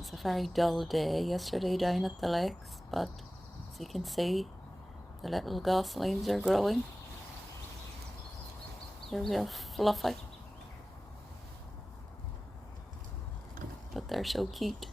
It's a very dull day yesterday down at the lakes, but as you can see, the little goslings are growing. They're real fluffy, but they're so cute.